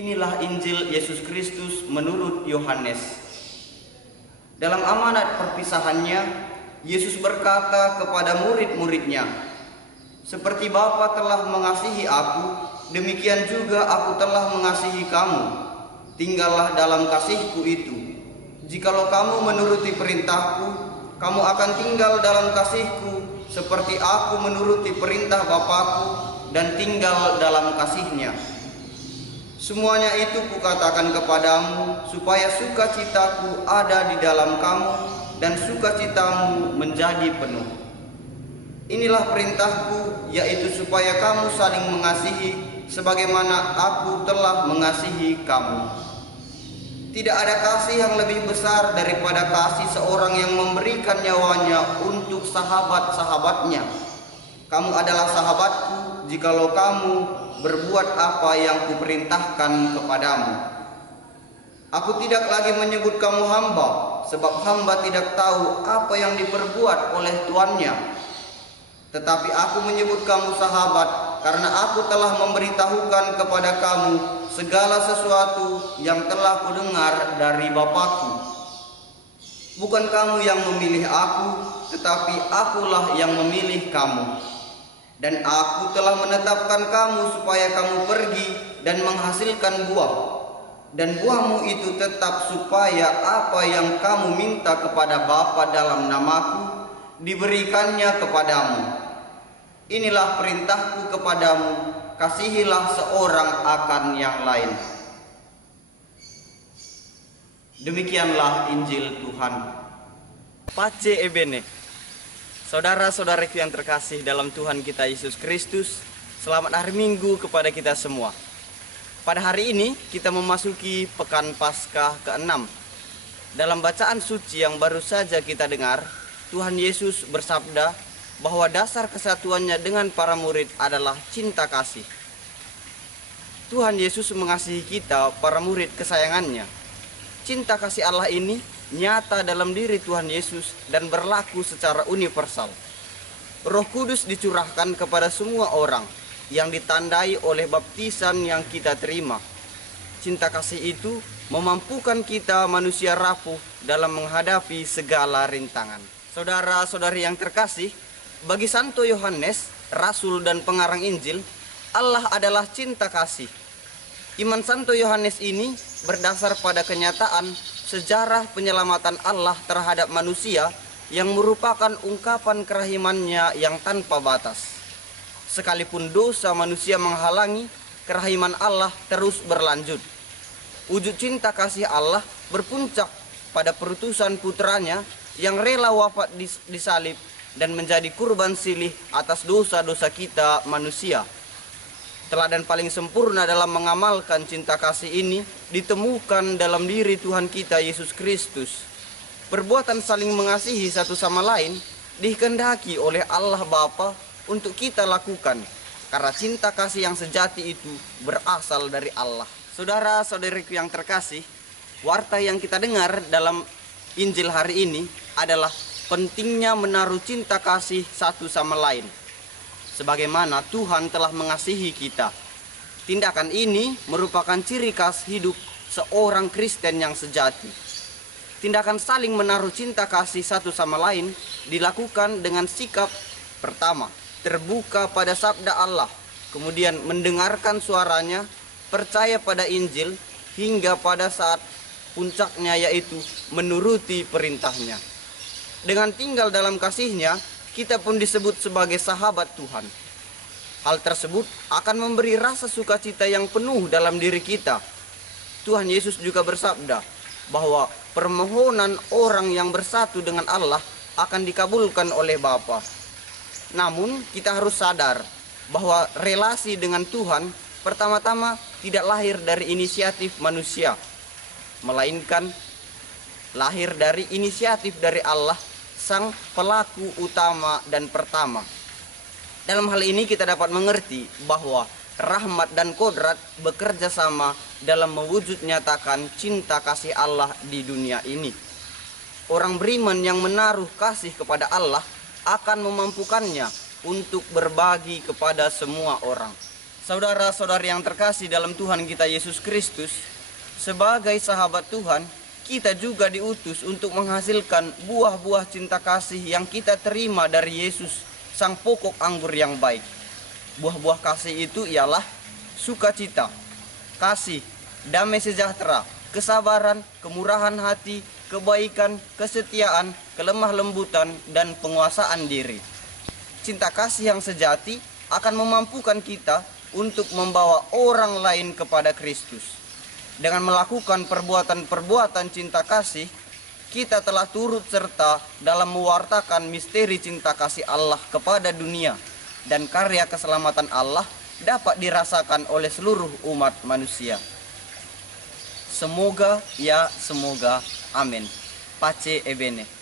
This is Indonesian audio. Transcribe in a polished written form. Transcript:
Inilah Injil Yesus Kristus menurut Yohanes. Dalam amanat perpisahannya, Yesus berkata kepada murid-muridnya, "Seperti Bapa telah mengasihi aku, demikian juga aku telah mengasihi kamu. Tinggallah dalam kasihku itu. Jikalau kamu menuruti perintahku, kamu akan tinggal dalam kasihku, seperti aku menuruti perintah Bapakku dan tinggal dalam kasihnya. Semuanya itu kukatakan kepadamu, supaya sukacitaku ada di dalam kamu, dan sukacitamu menjadi penuh. Inilah perintahku, yaitu supaya kamu saling mengasihi, sebagaimana aku telah mengasihi kamu. Tidak ada kasih yang lebih besar daripada kasih seorang yang memberikan nyawanya untuk sahabat-sahabatnya. Kamu adalah sahabatku, jikalau kamu berbuat apa yang kuperintahkan kepadamu. Aku tidak lagi menyebut kamu hamba, sebab hamba tidak tahu apa yang diperbuat oleh tuannya. Tetapi aku menyebut kamu sahabat, karena aku telah memberitahukan kepada kamu segala sesuatu yang telah kudengar dari Bapakku. Bukan kamu yang memilih aku, tetapi akulah yang memilih kamu. Dan aku telah menetapkan kamu supaya kamu pergi dan menghasilkan buah. Dan buahmu itu tetap, supaya apa yang kamu minta kepada Bapa dalam namaku diberikannya kepadamu. Inilah perintahku kepadamu, kasihilah seorang akan yang lain." Demikianlah Injil Tuhan. Pace ebene. Saudara-saudariku yang terkasih dalam Tuhan kita Yesus Kristus, selamat hari Minggu kepada kita semua. Pada hari ini kita memasuki pekan Paskah ke-6. Dalam bacaan suci yang baru saja kita dengar, Tuhan Yesus bersabda bahwa dasar kesatuannya dengan para murid adalah cinta kasih. Tuhan Yesus mengasihi kita, para murid kesayangannya. Cinta kasih Allah ini nyata dalam diri Tuhan Yesus dan berlaku secara universal. Roh Kudus dicurahkan kepada semua orang yang ditandai oleh baptisan yang kita terima. Cinta kasih itu memampukan kita manusia rapuh dalam menghadapi segala rintangan. Saudara-saudari yang terkasih, bagi Santo Yohanes, Rasul dan pengarang Injil, Allah adalah cinta kasih. Iman Santo Yohanes ini berdasar pada kenyataan sejarah penyelamatan Allah terhadap manusia yang merupakan ungkapan kerahimannya yang tanpa batas. Sekalipun dosa manusia menghalangi, kerahiman Allah terus berlanjut. Wujud cinta kasih Allah berpuncak pada perutusan putranya yang rela wafat di salib dan menjadi kurban silih atas dosa-dosa kita manusia. Teladan paling sempurna dalam mengamalkan cinta kasih ini ditemukan dalam diri Tuhan kita Yesus Kristus. Perbuatan saling mengasihi satu sama lain dikehendaki oleh Allah Bapa untuk kita lakukan, karena cinta kasih yang sejati itu berasal dari Allah. Saudara-saudariku yang terkasih, warta yang kita dengar dalam Injil hari ini adalah pentingnya menaruh cinta kasih satu sama lain, sebagaimana Tuhan telah mengasihi kita. Tindakan ini merupakan ciri khas hidup seorang Kristen yang sejati. Tindakan saling menaruh cinta kasih satu sama lain dilakukan dengan sikap pertama, terbuka pada sabda Allah, kemudian mendengarkan suaranya, percaya pada Injil, hingga pada saat puncaknya yaitu menuruti perintahnya. Dengan tinggal dalam kasihnya, kita pun disebut sebagai sahabat Tuhan. Hal tersebut akan memberi rasa sukacita yang penuh dalam diri kita. Tuhan Yesus juga bersabda bahwa permohonan orang yang bersatu dengan Allah akan dikabulkan oleh Bapa. Namun kita harus sadar bahwa relasi dengan Tuhan pertama-tama tidak lahir dari inisiatif manusia, melainkan lahir dari inisiatif dari Allah, Sang pelaku utama dan pertama. Dalam hal ini kita dapat mengerti bahwa rahmat dan kodrat bekerja sama dalam mewujud nyatakan cinta kasih Allah di dunia ini. Orang beriman yang menaruh kasih kepada Allah akan memampukannya untuk berbagi kepada semua orang. Saudara-saudari yang terkasih dalam Tuhan kita Yesus Kristus, sebagai sahabat Tuhan, kita juga diutus untuk menghasilkan buah-buah cinta kasih yang kita terima dari Yesus, sang pokok anggur yang baik. Buah-buah kasih itu ialah sukacita, kasih, damai sejahtera, kesabaran, kemurahan hati, kebaikan, kesetiaan, kelemah lembutan, dan penguasaan diri. Cinta kasih yang sejati akan memampukan kita untuk membawa orang lain kepada Kristus. Dengan melakukan perbuatan-perbuatan cinta kasih, kita telah turut serta dalam mewartakan misteri cinta kasih Allah kepada dunia, dan karya keselamatan Allah dapat dirasakan oleh seluruh umat manusia. Semoga, ya semoga. Amin. Pace e bene.